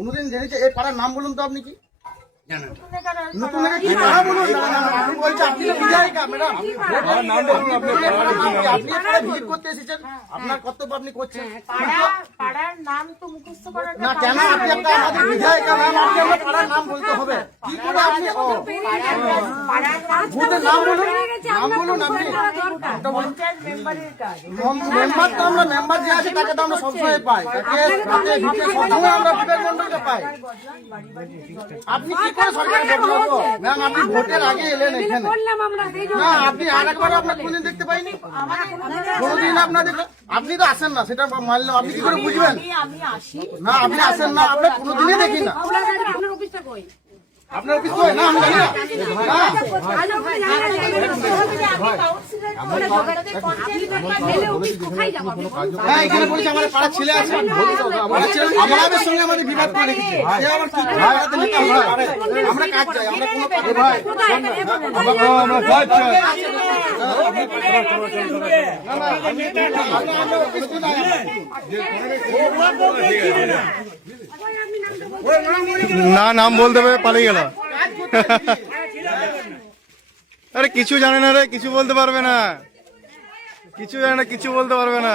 কোনোদিন জেনেছে? এই পাড়ার নাম বলুন তো আপনি কি? জানেন নতুন কি পাড়া বলুন? আমি বলছি আপনি তো বিধায়িকা ম্যাডাম। আপনি ভিজিট করতে এসেছেন? আপনার কর্তব্য আপনি করছেন। পাড়ার নাম তো মুখস্থ করার না কেন? আপনি একটা আমাদের বিধায়িকা ম্যাম আপনি আমার পাড়ার নাম বলতে হবে। নাম বলুন আপনি তো আমরা মেম্বার যে আছে তাকে তো আমরা পাই আপনি কি করে আপনি ভোটের আগে এলেন এখানে না, আপনি আর একবার আপনার কোনদিন দেখতে পাইনি কোনদিন আপনার আপনি তো আসেন না সেটা মানলাম আপনি কি করে বুঝবেন না আপনি আসেন না আপনার কোনোদিনই দেখি না। আপনার কই না আমি জানি না? হ্যাঁ এখানে বলেছে আমাদের পাড়ার ছেলে আছে আমাদের সঙ্গে আমাদের বিবাদ করে রেখেছে আমরা আমরা কাজ চাই আমরা কোনো ভাই। আমরা না, নাম বলতে হবে পালিয়ে গেল। আরে, কিছু জানে না রে, কিছু বলতে পারবে না। কিছু জানে না, কিছু বলতে পারবে না।